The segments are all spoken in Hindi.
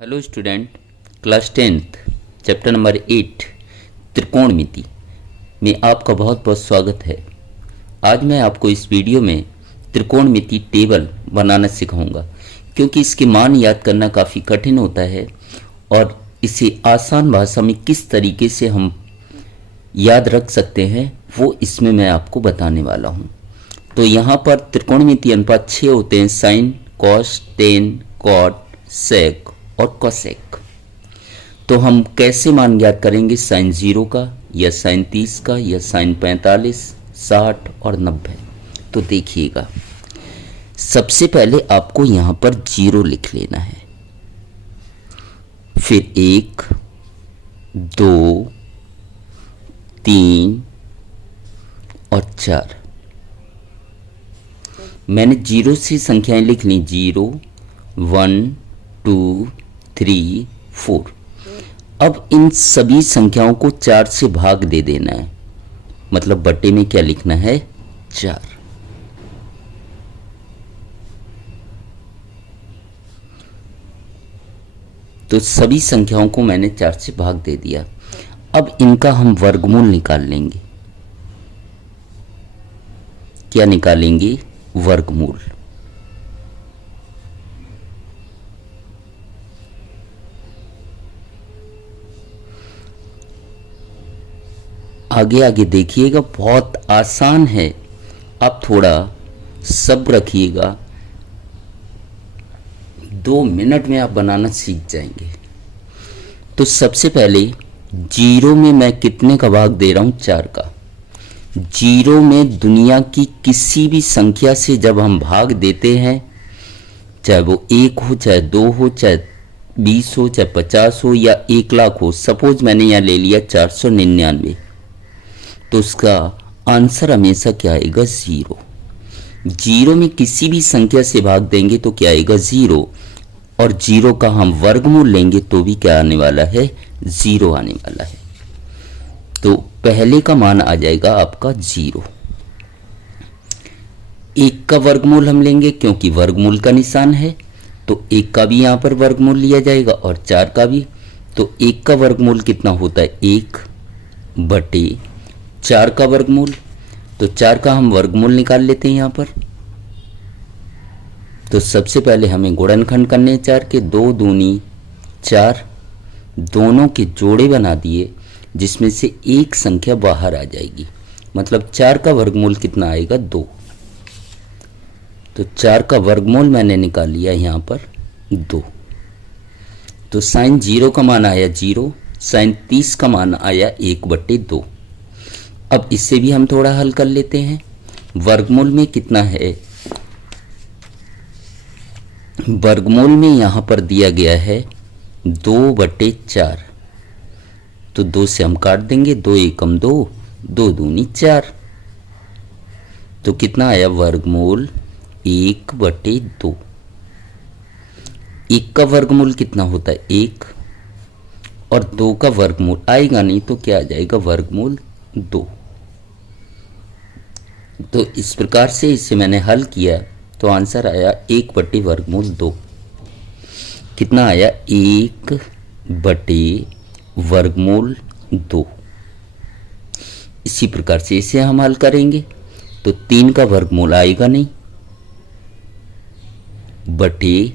Hello student, class 10th chapter number 8 त्रिकोणमिति में आपका बहुत बहुत स्वागत है। आज मैं आपको इस वीडियो में त्रिकोणमिति टेबल बनाना सिखाऊंगा, क्योंकि इसके मान याद करना काफ़ी कठिन होता है और इसे आसान भाषा में किस तरीके से हम याद रख सकते हैं वो इसमें मैं आपको बताने वाला हूँ। तो यहाँ पर त्रिकोणमिति अनुपात 6 होते हैं: साइन, कॉस, टेन, कॉट, सेक और कोसेक। तो हम कैसे मान ज्ञात करेंगे? साइन 0 का या साइन 30 का या साइन 45, 60 और 90। तो देखिएगा, सबसे पहले आपको यहाँ पर 0 लिख लेना है, फिर 1, 2, 3 और 4। मैंने 0 से संख्याएं लिख ली: 0, 1, 2, 3, 4। अब इन सभी संख्याओं को 4 से भाग दे देना है, मतलब बटे में क्या लिखना है? 4। तो सभी संख्याओं को मैंने 4 से भाग दे दिया। अब इनका हम वर्गमूल निकाल लेंगे। क्या निकालेंगे? वर्गमूल। आगे आगे देखिएगा, बहुत आसान है। आप थोड़ा सब्र रखिएगा, 2 मिनट में आप बनाना सीख जाएंगे। तो सबसे पहले 0 में मैं कितने का भाग दे रहा हूं? 4 का। 0 में दुनिया की किसी भी संख्या से जब हम भाग देते हैं, चाहे वो 1 हो, चाहे 2 हो, चाहे 20 हो, चाहे 50 हो या 1,00,000 हो। सपोज मैंने यहाँ ले लिया 499, तो उसका आंसर हमेशा क्या आएगा? 0। 0 में किसी भी संख्या से भाग देंगे तो क्या आएगा? 0। और 0 का हम वर्गमूल लेंगे तो भी क्या आने वाला है? 0 आने वाला है। तो पहले का मान आ जाएगा आपका 0। 1 का वर्गमूल हम लेंगे, क्योंकि वर्गमूल का निशान है, तो 1 का भी यहाँ पर वर्गमूल लिया जाएगा और 4 का भी। तो 1 का वर्गमूल कितना होता है? 1 बटे 4 का वर्गमूल। तो 4 का हम वर्गमूल निकाल लेते हैं यहाँ पर। तो सबसे पहले हमें गुणनखंड करने 4 के। 2 दूनी 4, दोनों के जोड़े बना दिए, जिसमें से एक संख्या बाहर आ जाएगी, मतलब 4 का वर्गमूल कितना आएगा? 2। तो 4 का वर्गमूल मैंने निकाल लिया यहाँ पर 2। तो साइन 0 का मान आया 0, साइन 30 का मान आया 1/2। अब इससे भी हम थोड़ा हल कर लेते हैं। वर्गमूल में कितना है? वर्गमूल में यहाँ पर दिया गया है 2/4। तो 2 से हम काट देंगे, 2 एकम 2, 2 दूनी 4। तो कितना आया? वर्गमूल 1/2। 1 का वर्गमूल कितना होता है? 1। और 2 का वर्गमूल आएगा नहीं, तो क्या आ जाएगा? वर्गमूल 2। तो इस प्रकार से इसे मैंने हल किया, तो आंसर आया 1/2। कितना आया? 1/2। इसी प्रकार से इसे हम हल करेंगे, तो 3 का वर्गमूल आएगा नहीं, बटे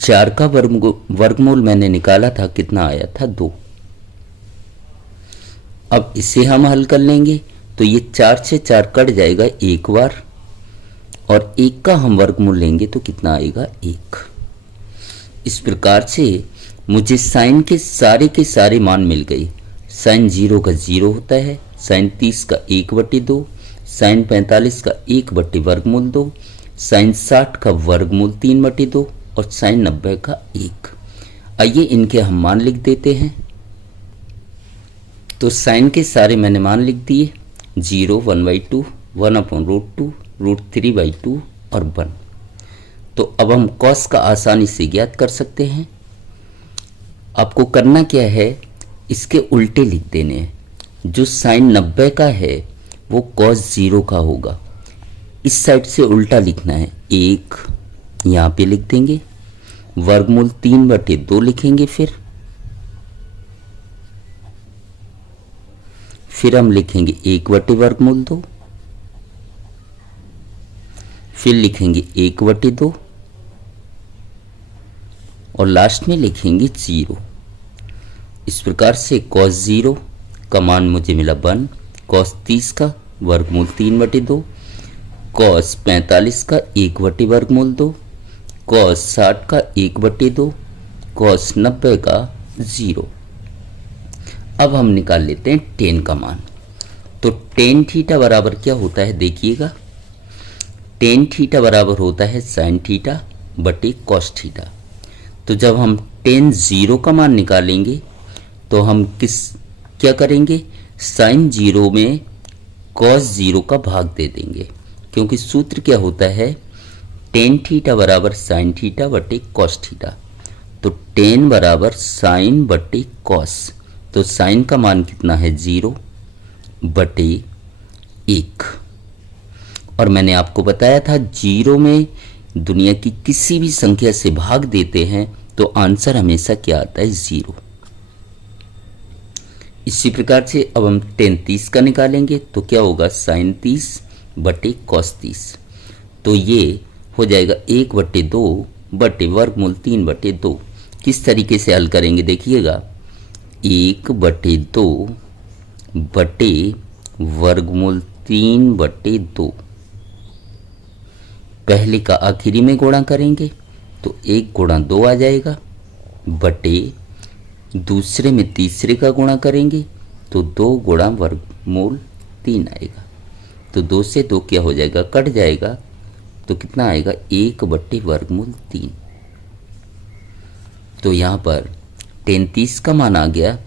4 का वर्गमूल मैंने निकाला था, कितना आया था? 2। अब इसे हम हल कर लेंगे, तो ये 4 से 4 कट जाएगा एक बार, और 1 का हम वर्गमूल लेंगे तो कितना आएगा? 1। इस प्रकार से मुझे साइन के सारे मान मिल गए। साइन 0 का 0 होता है, साइन 30 का 1/2, साइन 45 का 1/2, साइन 60 का वर्गमूल 3/2 और साइन 90 का 1। आइए इनके हम मान लिख देते हैं। तो साइन के सारे मैंने मान लिख दिए: 0, 1/2, 1/√2, √3/2 और 1। तो अब हम कॉस का आसानी से ज्ञात कर सकते हैं। आपको करना क्या है? इसके उल्टे लिख देने हैं। जो साइन 90 का है वो कॉस 0 का होगा। इस साइड से उल्टा लिखना है। 1 यहाँ पे लिख देंगे वर्गमूल 3/2 लिखेंगे। फिर हम लिखेंगे 1/2, फिर लिखेंगे 1/2 और लास्ट में लिखेंगे 0। इस प्रकार से cos 0 का मान मुझे मिला 1, cos 30 का वर्गमूल 3/2, cos 45 का 1/2, cos 60 का 1/2, cos 90 का 0। अब हम निकाल लेते हैं tan का मान। तो tan थीटा बराबर क्या होता है देखिएगा, tan थीटा बराबर होता है sin थीटा बटे cos थीटा। तो जब हम tan 0 का मान निकालेंगे तो हम क्या करेंगे, sin 0 में cos 0 का भाग दे देंगे, क्योंकि सूत्र क्या होता है, tan थीटा बराबर sin थीटा बटे cos थीटा। तो tan बराबर sin बटे cos, तो sin का मान कितना है 0 बटे 1। और मैंने आपको बताया था 0 में दुनिया की किसी भी संख्या से भाग देते हैं तो आंसर हमेशा क्या आता है 0। इसी प्रकार से अब हम tan 30 का निकालेंगे तो क्या होगा sin 30 बटे cos 30। तो ये हो जाएगा 1/2 बटे वर्गमूल 3/2। किस तरीके से हल करेंगे देखिएगा, 1/2 बटे वर्गमूल 3/2, पहले का आखिरी में गुणा करेंगे तो 1 गुणा 2 आ जाएगा, बटे दूसरे में तीसरे का गुणा करेंगे तो 2 गुणा वर्गमूल 3 आएगा। तो 2 से 2 क्या हो जाएगा, कट जाएगा, तो कितना आएगा 1 बटे वर्गमूल 3। तो यहाँ पर tan 30 का मान आ गया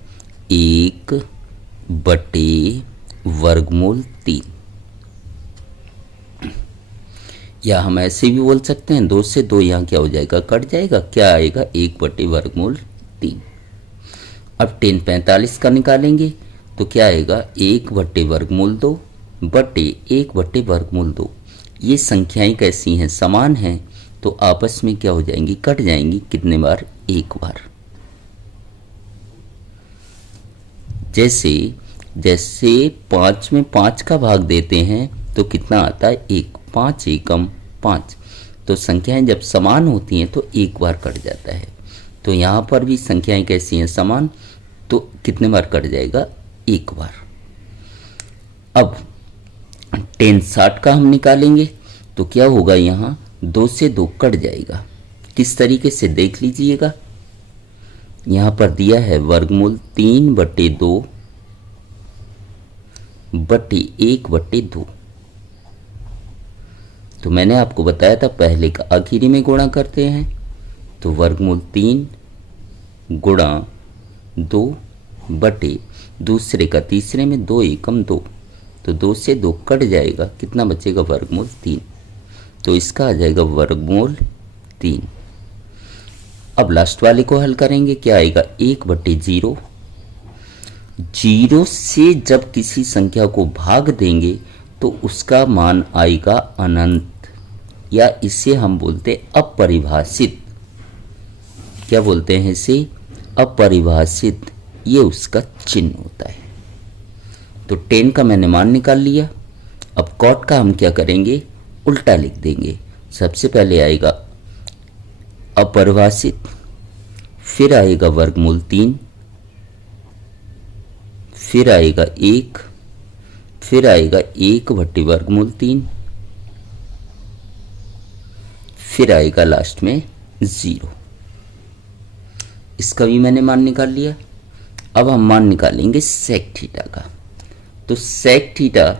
1 बटे वर्गमूल 3, या हम ऐसे भी बोल सकते हैं 2 से 2 यहाँ क्या हो जाएगा, कट जाएगा, क्या आएगा 1 बटे वर्गमूल 3। अब tan 45 का निकालेंगे तो क्या आएगा 1 बटे वर्गमूल 2 बटे 1 बटे वर्गमूल 2। ये संख्याएं कैसी हैं, समान हैं, तो आपस में क्या हो जाएंगी, कट जाएंगी। कितने बार, एक बार। जैसे जैसे 5 में 5 का भाग देते हैं तो कितना आता है 1, 5 एकम 5। तो संख्याएं जब समान होती हैं तो एक बार कट जाता है। तो यहाँ पर भी संख्याएं कैसी हैं, समान, तो कितने बार कट जाएगा, एक बार। अब tan 60 का हम निकालेंगे तो क्या होगा, यहाँ 2 से 2 कट जाएगा। किस तरीके से देख लीजिएगा, यहाँ पर दिया है वर्गमूल 3/2 बटे 1/2। तो मैंने आपको बताया था पहले का आखिरी में गुणा करते हैं, तो वर्गमूल 3 गुणा 2 बटे दूसरे का तीसरे में 2 एकम 2, तो 2 से 2 कट जाएगा, कितना बचेगा, वर्गमूल 3। तो इसका आ जाएगा वर्गमूल 3। अब लास्ट वाले को हल करेंगे, क्या आएगा 1/0। 0 से जब किसी संख्या को भाग देंगे तो उसका मान आएगा अनंत, या इसे हम बोलते अपरिभाषित। क्या बोलते हैं इसे, अपरिभाषित। ये उसका चिन्ह होता है। तो tan का मैंने मान निकाल लिया। अब cot का हम क्या करेंगे, उल्टा लिख देंगे। सबसे पहले आएगा अपरिभाषित, फिर आएगा वर्गमूल 3, फिर आएगा 1, फिर आएगा 1/वर्गमूल 3, फिर आएगा लास्ट में 0। इसका भी मैंने मान निकाल लिया। अब हम मान निकालेंगे सेक थीटा का। तो सेक थीटा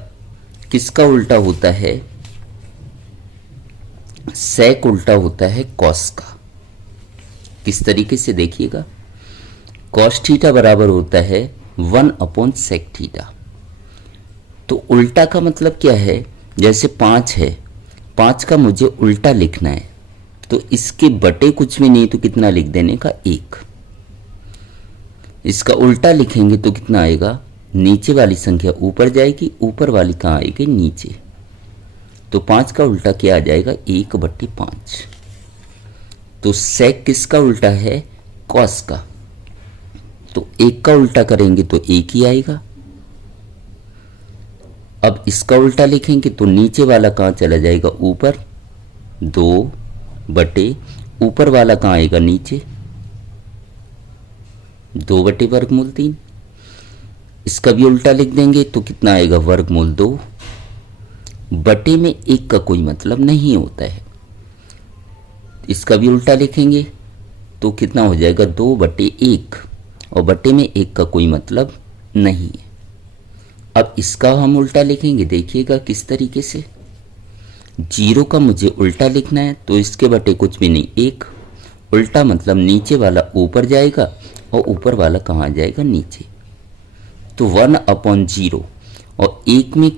किसका उल्टा होता है, सेक उल्टा होता है कॉस का। किस तरीके से देखिएगा, कॉस थीटा बराबर होता है 1/सेक थीटा। तो उल्टा का मतलब क्या है, जैसे 5 है, 5 का मुझे उल्टा लिखना है, तो इसके बटे कुछ भी नहीं, तो कितना लिख देने का, 1। इसका उल्टा लिखेंगे तो कितना आएगा, नीचे वाली संख्या ऊपर जाएगी, ऊपर वाली कहाँ आएगी, नीचे। तो 5 का उल्टा क्या आ जाएगा, 1/5। तो सेक किसका उल्टा है? कॉस का। तो एक का उल्टा करेंगे तो एक ही आएगा। अब इसका उल्टा लिखेंगे तो नीचे वाला कहाँ चला जाएगा? ऊपर। 2 बटे ऊपर वाला कहाँ आएगा? नीचे। 2 बटे वर्गमूल 3। इसका भी उल्टा लिख देंगे तो कितना आएगा? वर्गमूल 2। बटे में एक का कोई मतलब नहीं होता है। इसका भी उल्टा लिखेंगे तो कितना हो जाएगा? 2 बटे 1, और बटे में एक का कोई मतलब नहीं है। अब इसका हम उल्टा लिखेंगे, देखिएगा किस तरीके से। 0 का मुझे उल्टा लिखना है तो इसके बटे कुछ भी नहीं, 1। उल्टा मतलब नीचे वाला ऊपर जाएगा और ऊपर वाला कहाँ जाएगा? नीचे। तो 1/0, और 1 में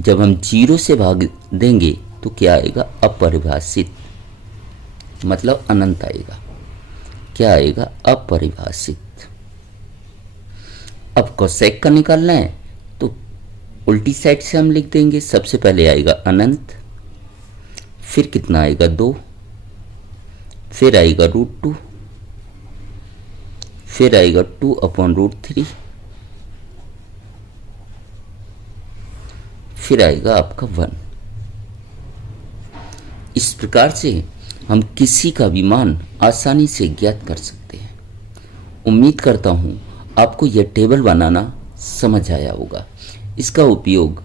जब हम 0 से भाग देंगे तो क्या आएगा? अपरिभाषित, मतलब अनंत आएगा। क्या आएगा? अपरिभाषित। अब कोसेक का निकालना है तो उल्टी साइड से हम लिख देंगे। सबसे पहले आएगा अनंत, फिर कितना आएगा? 2, फिर आएगा √2, फिर आएगा 2/√3, फिर आएगा आपका 1। इस प्रकार से हम किसी का भी मान आसानी से ज्ञात कर सकते हैं। उम्मीद करता हूँ आपको यह टेबल बनाना समझ आया होगा। इसका उपयोग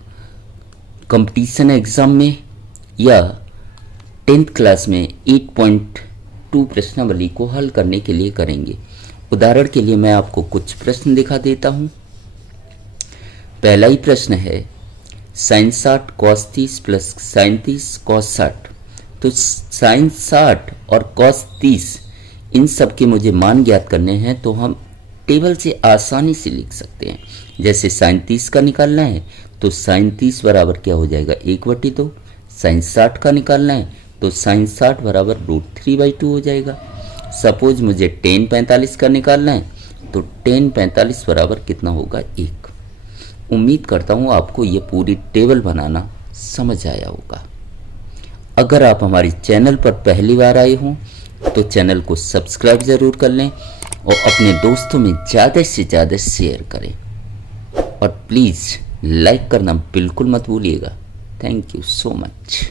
कंपटीशन एग्ज़ाम में या 10th क्लास में 8.2 प्रश्नावली को हल करने के लिए करेंगे। उदाहरण के लिए मैं आपको कुछ प्रश्न दिखा देता हूँ। पहला ही प्रश्न है sin 60 cos 30 plus sin 30 cos 60। तो sin 60 और cos 30 इन सब के मुझे मान ज्ञात करने हैं, तो हम टेबल से आसानी से लिख सकते हैं। जैसे sin 30 का निकालना है तो sin 30 बराबर क्या हो जाएगा? 1/2। sin 60 का निकालना है तो sin 60 बराबर √3/2 हो जाएगा। सपोज मुझे tan 45 का निकालना है तो tan 45 बराबर कितना होगा? 1। उम्मीद करता हूँ आपको ये पूरी टेबल बनाना समझ आया होगा। अगर आप हमारे चैनल पर पहली बार आए हों तो चैनल को सब्सक्राइब ज़रूर कर लें और अपने दोस्तों में ज़्यादा से ज़्यादा शेयर करें, और प्लीज़ लाइक करना बिल्कुल मत भूलिएगा। Thank you so much.